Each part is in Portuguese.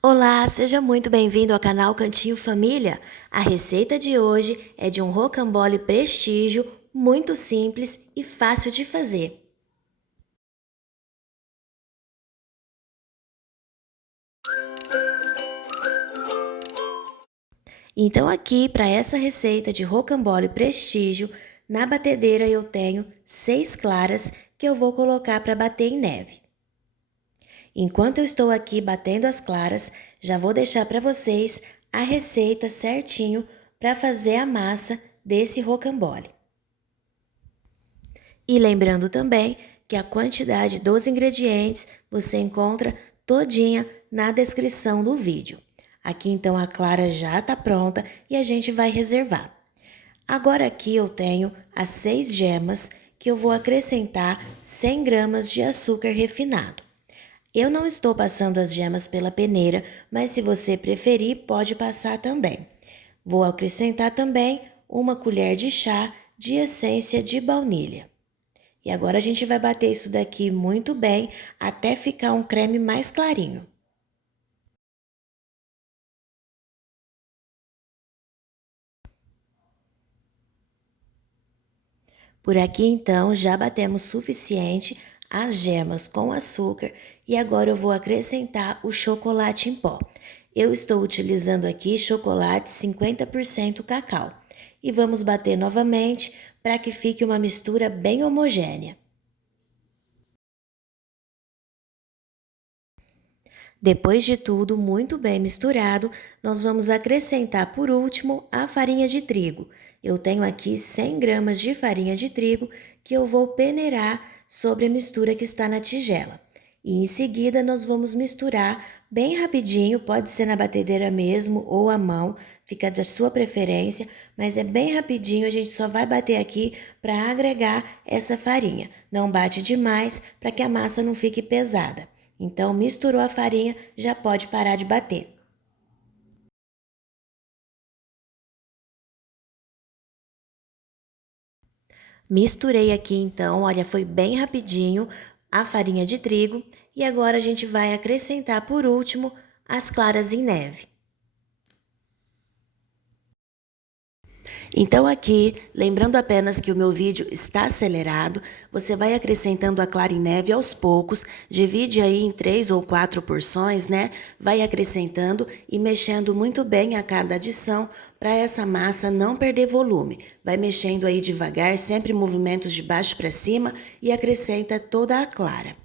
Olá, seja muito bem-vindo ao canal Cantinho Família. A receita de hoje é de um rocambole prestígio, muito simples e fácil de fazer. Então aqui, para essa receita de rocambole prestígio, na batedeira eu tenho 6 claras que eu vou colocar para bater em neve. Enquanto eu estou aqui batendo as claras, já vou deixar para vocês a receita certinho para fazer a massa desse rocambole. E lembrando também que a quantidade dos ingredientes você encontra todinha na descrição do vídeo. Aqui então a clara já está pronta e a gente vai reservar. Agora aqui eu tenho as 6 gemas que eu vou acrescentar 100 gramas de açúcar refinado. Eu não estou passando as gemas pela peneira, mas se você preferir pode passar também. Vou acrescentar também uma colher de chá de essência de baunilha. E agora a gente vai bater isso daqui muito bem até ficar um creme mais clarinho. Por aqui então já batemos suficiente as gemas com açúcar e agora eu vou acrescentar o chocolate em pó. Eu estou utilizando aqui chocolate 50% cacau. E vamos bater novamente para que fique uma mistura bem homogênea. Depois de tudo muito bem misturado, nós vamos acrescentar por último a farinha de trigo. Eu tenho aqui 100 gramas de farinha de trigo que eu vou peneirar sobre a mistura que está na tigela. E em seguida nós vamos misturar bem rapidinho, pode ser na batedeira mesmo ou à mão, fica da sua preferência, mas é bem rapidinho, a gente só vai bater aqui para agregar essa farinha. Não bate demais para que a massa não fique pesada. Então, misturou a farinha, já pode parar de bater. Misturei aqui então, olha, foi bem rapidinho a farinha de trigo e agora a gente vai acrescentar por último as claras em neve. Então aqui, lembrando apenas que o meu vídeo está acelerado, você vai acrescentando a clara em neve aos poucos, divide aí em 3 ou 4 porções, né? Vai acrescentando e mexendo muito bem a cada adição para essa massa não perder volume. Vai mexendo aí devagar, sempre movimentos de baixo para cima e acrescenta toda a clara.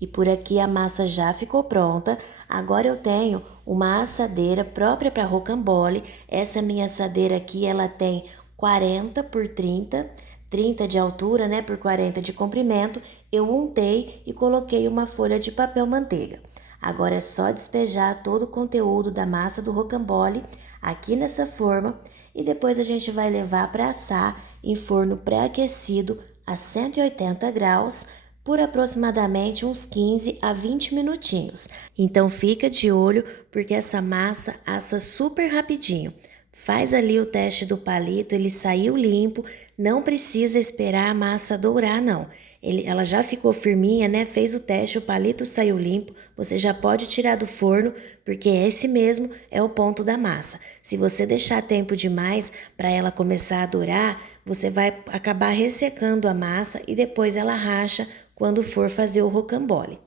E por aqui a massa já ficou pronta. Agora eu tenho uma assadeira própria para rocambole. Essa minha assadeira aqui, ela tem 40 por 30, 30 de altura, né, por 40 de comprimento. Eu untei e coloquei uma folha de papel manteiga. Agora é só despejar todo o conteúdo da massa do rocambole aqui nessa forma e depois a gente vai levar para assar em forno pré-aquecido a 180 graus por aproximadamente uns 15 a 20 minutinhos. Então fica de olho porque essa massa assa super rapidinho. Faz ali o teste do palito, ele saiu limpo, não precisa esperar a massa dourar não. Ela já ficou firminha, né? Fez o teste, o palito saiu limpo, você já pode tirar do forno, porque esse mesmo é o ponto da massa. Se você deixar tempo demais para ela começar a dourar, você vai acabar ressecando a massa e depois ela racha quando for fazer o rocambole.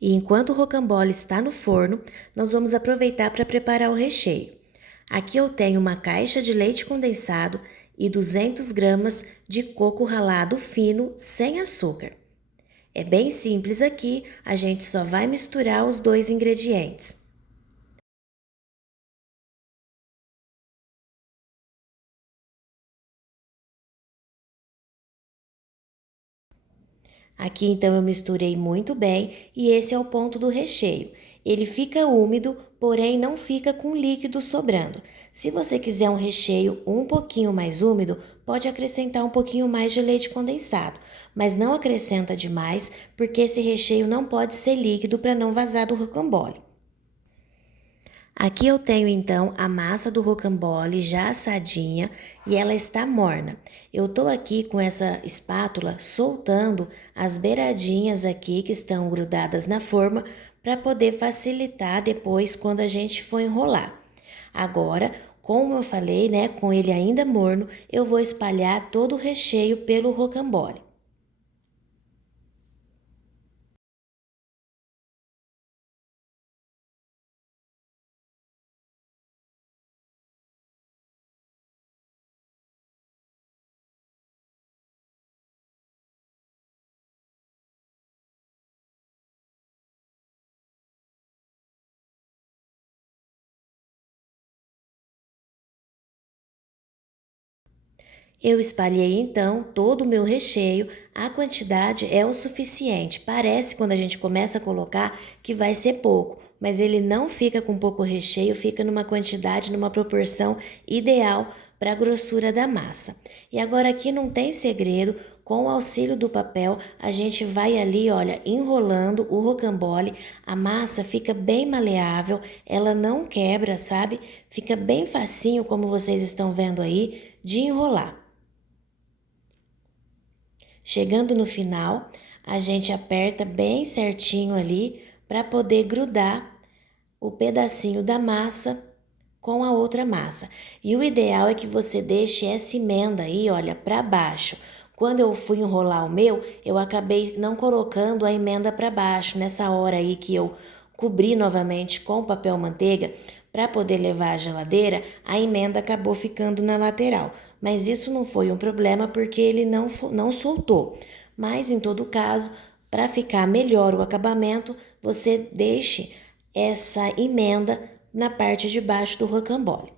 E enquanto o rocambole está no forno, nós vamos aproveitar para preparar o recheio. Aqui eu tenho uma caixa de leite condensado e 200 gramas de coco ralado fino sem açúcar. É bem simples aqui, a gente só vai misturar os dois ingredientes. Aqui então eu misturei muito bem e esse é o ponto do recheio. Ele fica úmido, porém não fica com líquido sobrando. Se você quiser um recheio um pouquinho mais úmido, pode acrescentar um pouquinho mais de leite condensado, mas não acrescenta demais, porque esse recheio não pode ser líquido para não vazar do rocambole. Aqui eu tenho então a massa do rocambole já assadinha e ela está morna. Eu tô aqui com essa espátula soltando as beiradinhas aqui que estão grudadas na forma para poder facilitar depois quando a gente for enrolar. Agora, como eu falei, né, com ele ainda morno, eu vou espalhar todo o recheio pelo rocambole. Eu espalhei então todo o meu recheio, a quantidade é o suficiente. Parece quando a gente começa a colocar que vai ser pouco, mas ele não fica com pouco recheio, fica numa quantidade, numa proporção ideal para a grossura da massa. E agora aqui não tem segredo, com o auxílio do papel, a gente vai ali, olha, enrolando o rocambole, a massa fica bem maleável, ela não quebra, sabe? Fica bem facinho, como vocês estão vendo aí, de enrolar. Chegando no final, a gente aperta bem certinho ali para poder grudar o pedacinho da massa com a outra massa. E o ideal é que você deixe essa emenda aí, olha, para baixo. Quando eu fui enrolar o meu, eu acabei não colocando a emenda para baixo. Nessa hora aí que eu cobri novamente com papel manteiga para poder levar à geladeira, a emenda acabou ficando na lateral. Mas isso não foi um problema porque ele não soltou. Mas em todo caso, para ficar melhor o acabamento, você deixe essa emenda na parte de baixo do rocambole.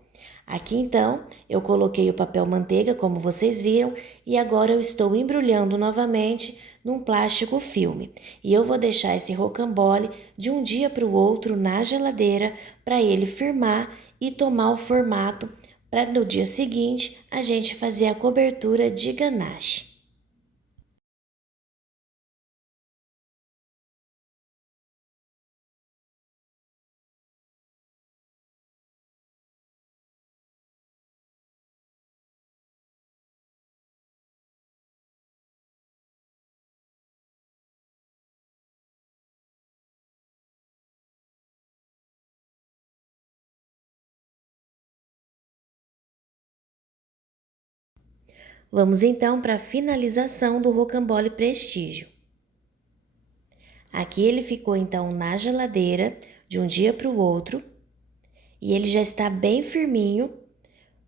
Aqui então eu coloquei o papel manteiga, como vocês viram, e agora eu estou embrulhando novamente num plástico filme. E eu vou deixar esse rocambole de um dia para o outro na geladeira para ele firmar e tomar o formato para no dia seguinte a gente fazer a cobertura de ganache. Vamos então para a finalização do rocambole Prestígio. Aqui ele ficou então na geladeira de um dia para o outro e ele já está bem firminho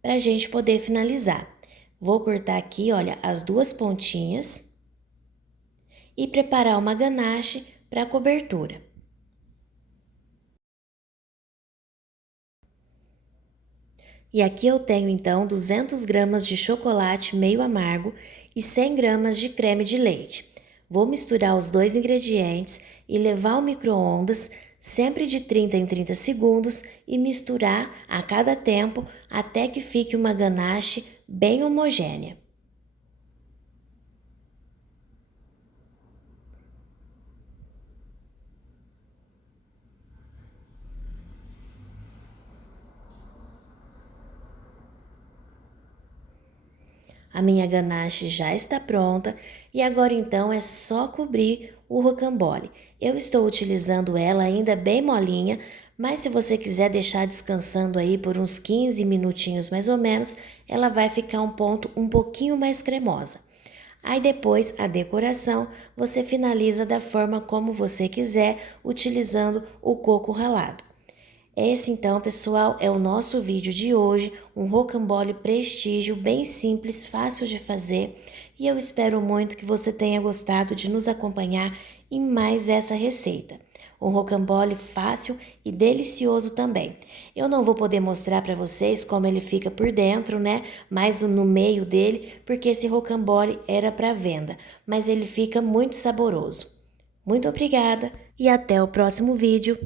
para a gente poder finalizar. Vou cortar aqui, olha, as duas pontinhas e preparar uma ganache para a cobertura. E aqui eu tenho então 200 gramas de chocolate meio amargo e 100 gramas de creme de leite. Vou misturar os dois ingredientes e levar ao micro-ondas sempre de 30 em 30 segundos e misturar a cada tempo até que fique uma ganache bem homogênea. A minha ganache já está pronta e agora então é só cobrir o rocambole. Eu estou utilizando ela ainda bem molinha, mas se você quiser deixar descansando aí por uns 15 minutinhos mais ou menos, ela vai ficar um ponto um pouquinho mais cremosa. Aí depois a decoração você finaliza da forma como você quiser, utilizando o coco ralado. Esse então, pessoal, é o nosso vídeo de hoje, um rocambole Prestígio bem simples, fácil de fazer, e eu espero muito que você tenha gostado de nos acompanhar em mais essa receita. um rocambole fácil e delicioso também. Eu não vou poder mostrar para vocês como ele fica por dentro, né? Mais no meio dele, porque esse rocambole era para venda, mas ele fica muito saboroso. Muito obrigada e até o próximo vídeo.